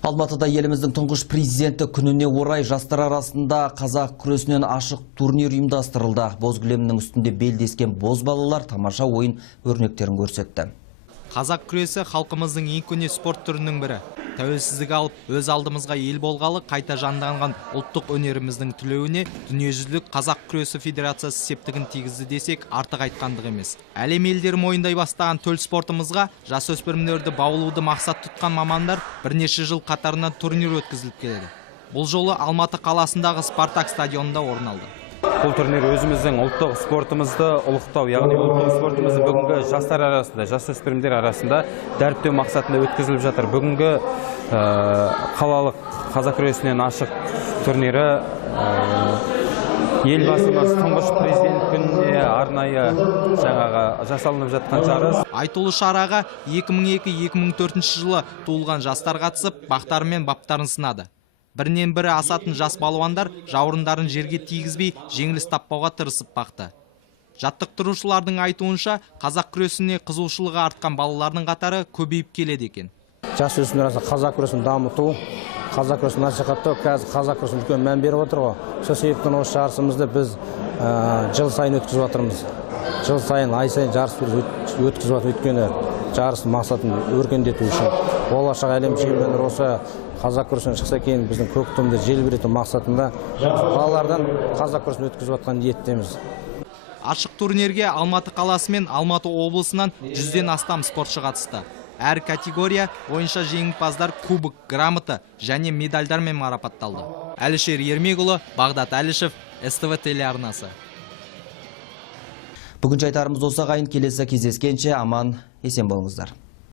Алматыда еліміздің тұңғыш президенті күніне орай жастар арасында қазақ күресінен ашық турнир ұйымдастырылды. Боз кілемнің үстінде белдескен боз балалар тамаша ойын өрнектерін көрсетті. Қазақ күресі халқымыздың ең көне спорт түрінің бірі. Тәуелсіздік алып, өз алдымызға ел болғалы қайта жанданған ұлттық өнеріміздің түлеуіне дүниежүзілік қазақ күресі федерациясы септігін тигізді десек артық айтқандық емес. Әлем елдері мойындай бастаған төл спортымызға жасөспірімдерді баулуды мақсат тұтқан мамандар бірнеше жыл қатарынан турнир өткізіліп келеді. Бұл жолы Алматы қаласындағы Спартак стадионында орын алды. Бұл турнир өзіміздің ұлттық спортымызды ұлықтау, яғни ұлттық спортымызды бүгінгі жастар арасында, жасөспірімдер арасында дәріптеу мақсатында өткізіліп жатыр. Бүгінгі қалалық қазақ күресінен ашық турнирі елбасымыз тұңғыш президент күніне арнайы жасалынып жатқан жарыс. Айтулы шараға 2002-2004 жылы туылған жастар қатысып, бақтары мен баптарын сынады. Бірінен бірі асатын жас балуандар жауырындарын жерге тигізбей жеңіліс таппауға тырысып бақты. Жаттықтырушылардың айтуынша қазақ күресіне қызығушылығы артқан балалардың қатары көбейіп келеді екен. Жасөспірімдер арасында қазақ күресін дамыту, қазақ күресін насихаттау, қазір қазақ күресіне үлкен мән беріп отыр ғой. Сол себептен осы жарысымызды біз жыл сайын өткізіп жатырмыз. Жыл сайын, ай сайын жарыс өткізіп жатыр, өйткені жарыстың мақсатын өркендету үшін. Болашақ әлем чемпиондары осы қазақ күресінен шықса кейін біздің көктемді желбірету мақсатында балалардан қазақ күресін өткізіп жатқан ниеттеміз. Ашық турнирге Алматы қаласы мен Алматы облысынан 100-ден астам спортшы қатысты. Әр категория бойынша жеңімпаздар кубок, грамота және медальдармен марапатталды. Әлішер Ермекұлы, Бағдат Әлішев, СТВ телеарнасы. Бүгін айтарымыз осы, ағайын, келесі кездескенше аман есен болыңыздар.